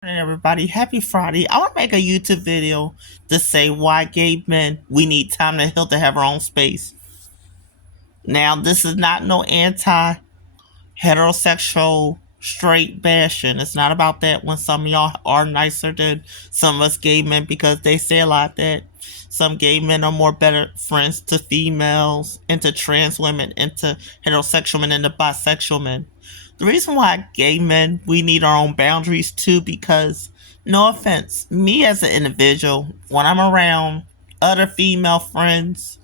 Morning, everybody. Happy Friday. I want to make a YouTube video to say why gay men, we need time to heal to have our own space. Now, this is not no anti-heterosexual straight bashing. It's not about that when some of y'all are nicer than some of us gay men because they say a lot that some gay men are more better friends to females and to trans women and to heterosexual men and to bisexual men. The reason why gay men, we need our own boundaries too, because no offense, me as an individual, when I'm around other female friends,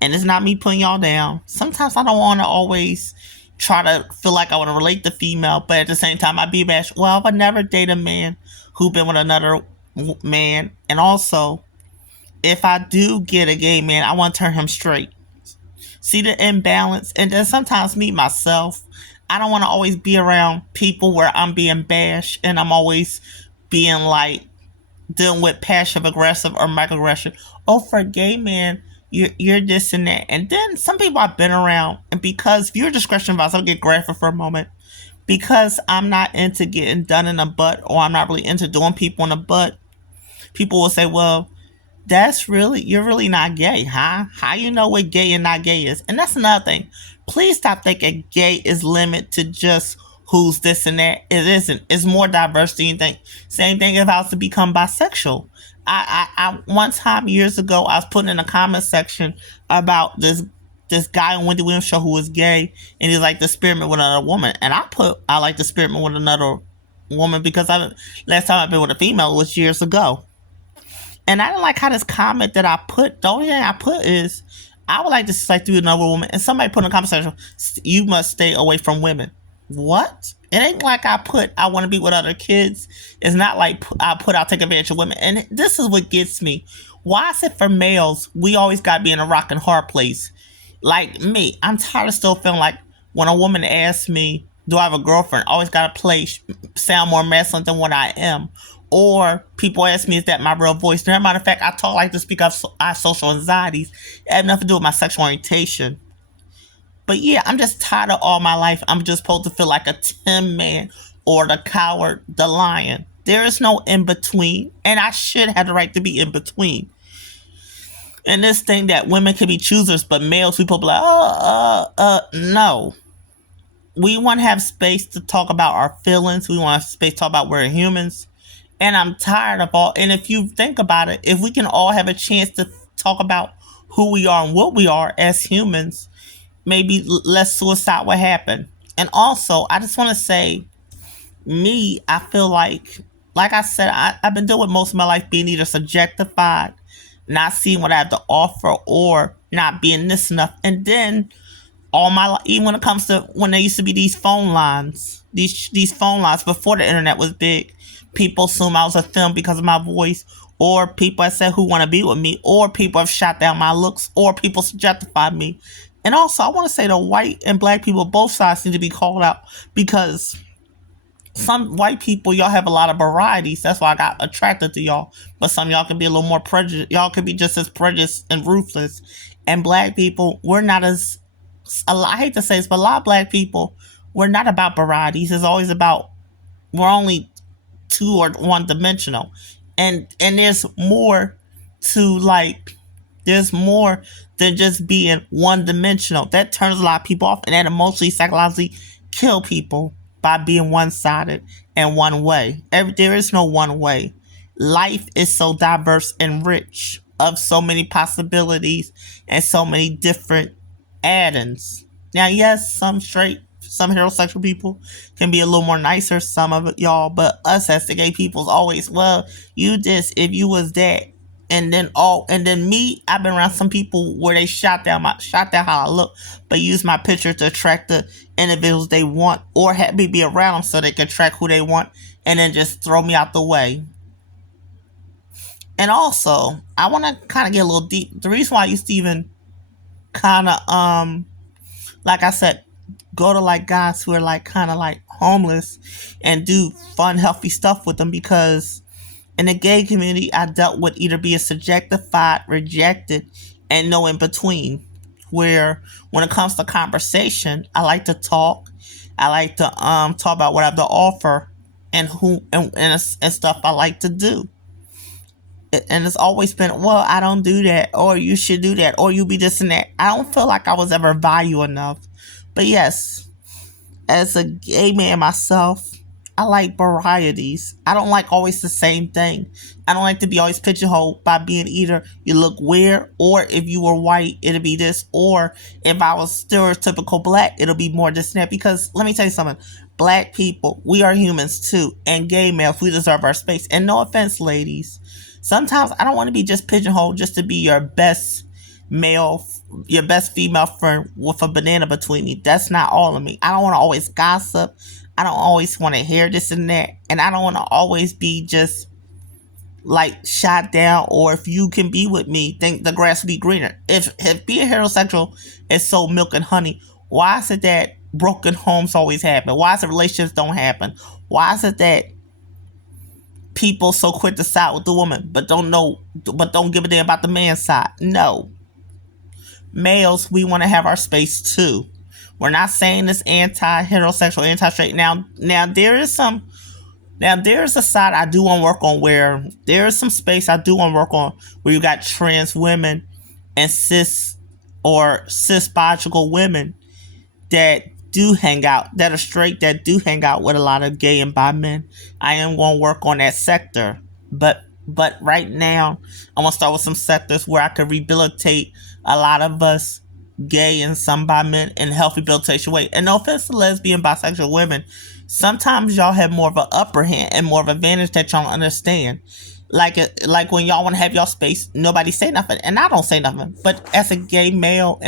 and it's not me putting y'all down, sometimes I don't want to always try to feel like I want to relate to female, but at the same time, I be bashed. Well, I never date a man who been with another man, and also, if I do get a gay man, I want to turn him straight. See the imbalance, and then sometimes me myself, I don't want to always be around people where I'm being bashed and I'm always being like dealing with passive aggressive or microaggression. Oh, for a gay man, you're this and that. And then some people I've been around, and because viewer discretion advised, I'll get graphic for a moment. Because I'm not into getting done in the butt, or I'm not really into doing people in the butt, people will say, well, you're really not gay, huh? How you know what gay and not gay is? And that's another thing. Please stop thinking gay is limited to just who's this and that. It isn't. It's more diverse than you think. Same thing if I was to become bisexual. I one time years ago I was putting in a comment section about this guy on Wendy Williams show who was gay, and he's like the experiment with another woman, and I like the experiment with another woman because I last time I've been with a female was years ago. And I didn't like how this comment that I put, the only thing I put is, I would like to like to be another woman. And somebody put in a comment section, you must stay away from women. What? It ain't like I put, I want to be with other kids. It's not like I put, I'll take advantage of women. And this is what gets me. Why is it for males, we always got to be in a rock and hard place? Like me, I'm tired of still feeling like when a woman asks me, do I have a girlfriend? I always got to sound more masculine than what I am. Or people ask me, is that my real voice? As a matter of fact, I talk like this because I have social anxieties. It had nothing to do with my sexual orientation. But yeah, I'm just tired of all my life. I'm just supposed to feel like a Tim man or the coward, the lion. There is no in between, and I should have the right to be in between. And this thing that women can be choosers, but males, people be like, no. We want to have space to talk about our feelings. We want to have space to talk about we're humans. And I'm tired of all. And if you think about it, if we can all have a chance to talk about who we are and what we are as humans, maybe less suicide would happen. And also, I just want to say, I feel like I said, I've been dealing with most of my life being either subjectified, not seeing what I have to offer, or not being this enough. And then all my life, even when it comes to when there used to be these phone lines, these phone lines before the internet was big, people assume I was a film because of my voice, or people have said who want to be with me, or people have shot down my looks, or people subjectified me. And also, I want to say the white and black people, both sides need to be called out because some white people, y'all have a lot of varieties. That's why I got attracted to y'all. But some of y'all can be a little more prejudiced. Y'all can be just as prejudiced and ruthless. And black people, we're not as, I hate to say this, but a lot of black people, we're not about varieties. It's always about, we're only two or one dimensional. And there's more to like, there's more than just being one dimensional. That turns a lot of people off, and that emotionally, psychologically kill people by being one sided and one way. There is no one way. Life is so diverse and rich of so many possibilities and so many different add-ins. Now, yes, some heterosexual people can be a little more nicer, some of y'all, but us as the gay people is always, well, you this, if you was that. And then me, I've been around some people where they shot down how I look, but use my picture to attract the individuals they want, or have me be around them so they can track who they want, and then just throw me out the way. And also, I want to kind of get a little deep. The reason why I used to even kind of, like I said, go to like guys who are like kind of like homeless and do fun, healthy stuff with them, because in the gay community, I dealt with either being subjectified, rejected, and no in between. Where when it comes to conversation, I like to talk. I like to talk about what I have to offer, and and stuff I like to do. And it's always been, well, I don't do that, or you should do that, or you be this and that. I don't feel like I was ever value enough. But yes, as a gay man myself, I like varieties. I don't like always the same thing. I don't like to be always pigeonholed by being either you look weird, or if you were white, it'll be this, or if I was stereotypical black, it'll be more this and that. Because let me tell you something, black people, we are humans too, and gay males, we deserve our space. And no offense, ladies, sometimes I don't want to be just pigeonholed just to be your best male, your best female friend with a banana between me. That's not all of me. I don't want to always gossip. I don't always want to hear this and that. And I don't want to always be just like shot down, or if you can be with me, think the grass will be greener. If being heterosexual is so milk and honey, why is it that broken homes always happen? Why is it relationships don't happen? Why is it that people so quick to side with the woman but don't give a damn about the man's side? No. Males, we want to have our space too. We're not saying this anti-heterosexual, anti-straight. Now there's a side I do want to work on, where there is some space I do want to work on, where you got trans women and cis biological women that do hang out, that are straight, that do hang out with a lot of gay and bi men. I am going to work on that sector. But right now, I'm going to start with some sectors where I can rehabilitate a lot of us gay and some bi men in a healthy rehabilitation way. And no offense to lesbian, bisexual women, sometimes y'all have more of an upper hand and more of an advantage that y'all don't understand. Like when y'all want to have y'all space, nobody say nothing, and I don't say nothing. But as a gay male,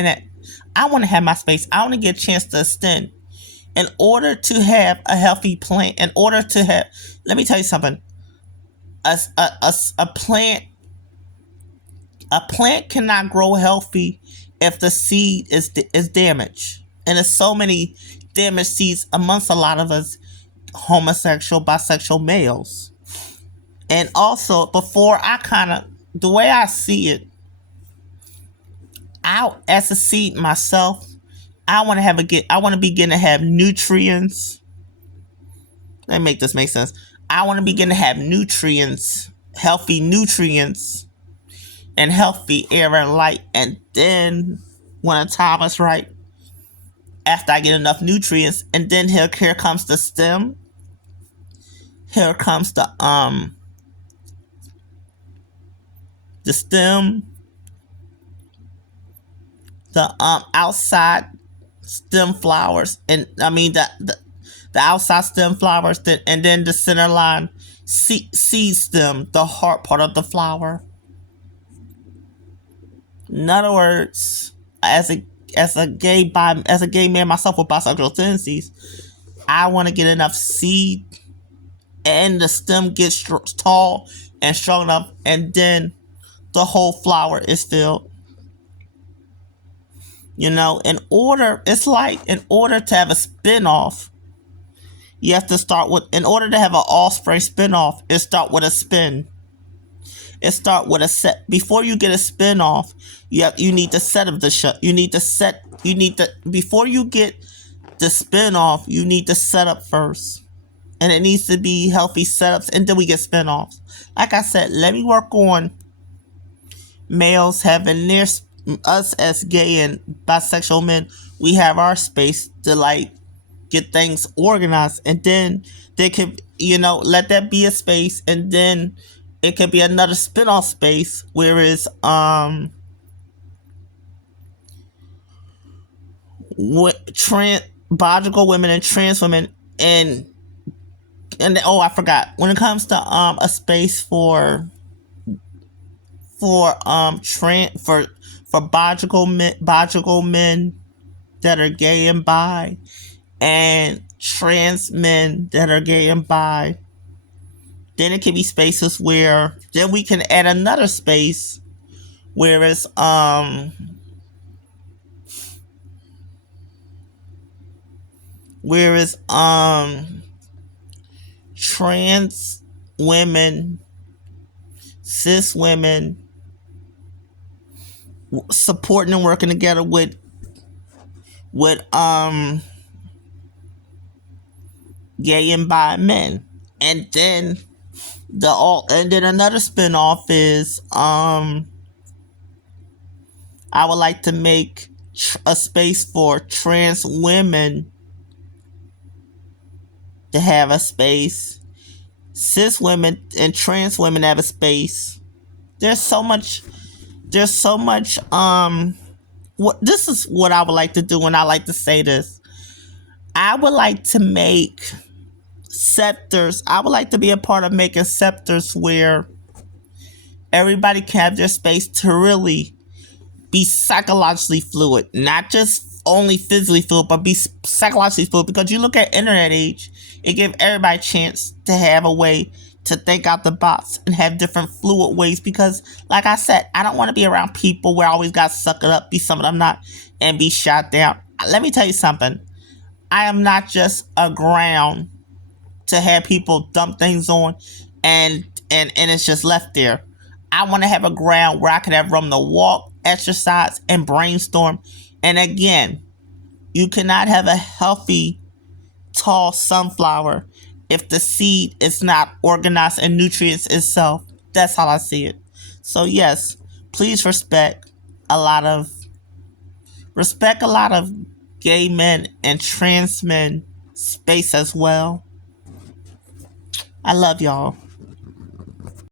I want to have my space. I want to get a chance to extend. In order to have a healthy plant, let me tell you something. A plant cannot grow healthy if the seed is damaged, and there's so many damaged seeds amongst a lot of us homosexual, bisexual males. And also, the way I see it, out as a seed myself, I want to begin to have nutrients. Let me make this make sense. I want to begin to have nutrients, healthy nutrients, and healthy air and light. And then when the time is right, after I get enough nutrients, and then here comes the stem. Here comes the stem, the outside stem flowers, and I mean the outside stem flowers, and then the center line seed stem, the heart part of the flower. In other words, as a gay man myself with bisexual tendencies, I want to get enough seed, and the stem gets tall and strong enough, and then the whole flower is filled. In order to have a spin-off, you have to start with, in order to have an offspring spin-off, it start with a spin. It start with a set. Before you get a spin-off, you need to set up the show. Before you get the spin-off, you need to set up first. And it needs to be healthy setups, and then we get spin-offs. Like I said, let me work on males having us as gay and bisexual men, we have our space to like get things organized, and then they could let that be a space, and then it could be another spin-off space, whereas biological women and trans women, and oh, I forgot, when it comes to a space for biological men that are gay and bi, and trans men that are gay and bi. Then it can be spaces where then we can add another space, whereas trans women, cis women, supporting and working together with gay and bi men. And then another spinoff is I would like to make a space for trans women to have a space. Cis women and trans women have a space. There's so much. There's so much. What this is what I would like to do, and I like to say this. I would like to make scepters. I would like to be a part of making scepters where everybody can have their space to really be psychologically fluid, not just only physically fluid, but be psychologically fluid. Because you look at internet age, it gave everybody a chance to have a way to think out the box and have different fluid ways. Because, like I said, I don't want to be around people where I always got sucked up, be something I'm not, and be shot down. Let me tell you something. I am not just a ground to have people dump things on and it's just left there. I want to have a ground where I can have room to walk, exercise, and brainstorm. And again, you cannot have a healthy, tall sunflower if the seed is not organized and nutrients itself. That's how I see it. So yes, please respect a lot of gay men and trans men space as well. I love y'all.